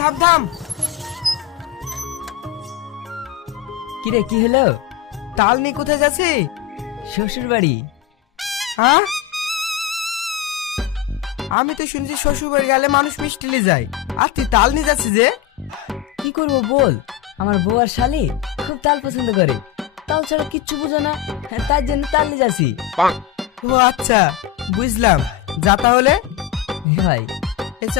থাম থাম। কিরে কি হলো? তাল নিয়ে কোথায় যাচ্ছি? শ্বশুর বাড়ি। হ্যাঁ, আমি তো শুনছি শ্বশুর বাড়ি গেলে মানুষ মিষ্টি নিয়ে যায়, আর তুই তাল নিয়ে যাচ্ছিস যে? কি করবো বল, আমার বউ আর শালি খুব তাল পছন্দ করে, তাল ছাড়া কিচ্ছু বুঝো না, তার জন্য তাল নিয়ে যাচ্ছি। ও আচ্ছা, বুঝলাম। যা তাহলে। ভাই এ চ।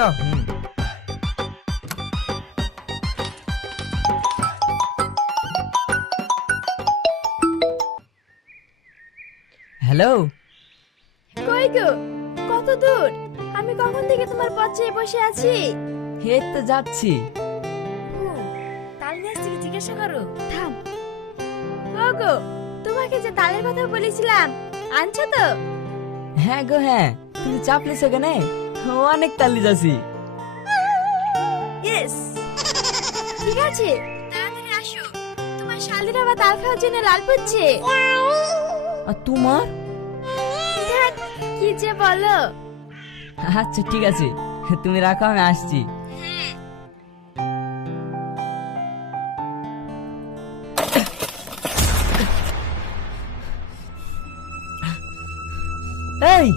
হ্যালো। কই গো, কত দূর? আমি কখন থেকে তোমার পথ চেয়ে বসে আছি। এই তো যাচ্ছি। তাল নিয়ে আসছি কি জিজ্ঞাসা করো। থাম। ও গো, তোমাকে যে তালের কথা বলেছিলাম, আনছো তো? হ্যাঁ গো হ্যাঁ, তুমি চাপ লিছো কেন? অনেক তাল নিয়ে যাচ্ছি। ইয়েস, ঠিক আছে, তাড়াতাড়ি আসো। তোমার শালিরা আবার তাল খাওয়ার জন্য লাল পড়ছে। আর তোমার? ধ্যাৎ, কি যে বলো। আচ্ছা ঠিক আছে, তুমি রাখো, আমি আসছি। এই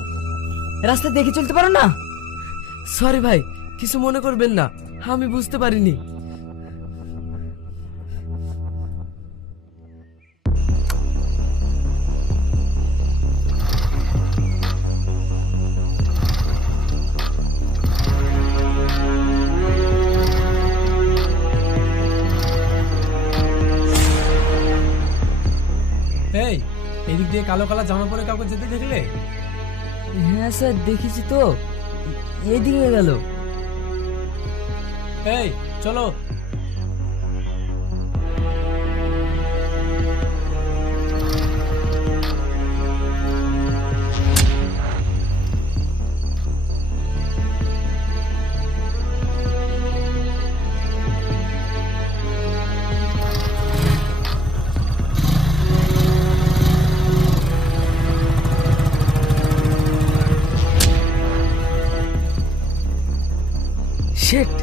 রাস্তা দেখে চলতে পারো না? সরি ভাই, কিছু মনে করবেন না, আমি বুঝতে পারিনি। এই, এদিক দিয়ে কালো কালো জামা পরে কাউকে যেতে দেখলে? হ্যাঁ স্যার দেখেছি তো, এদিকে গেল। এই চলো। শেট,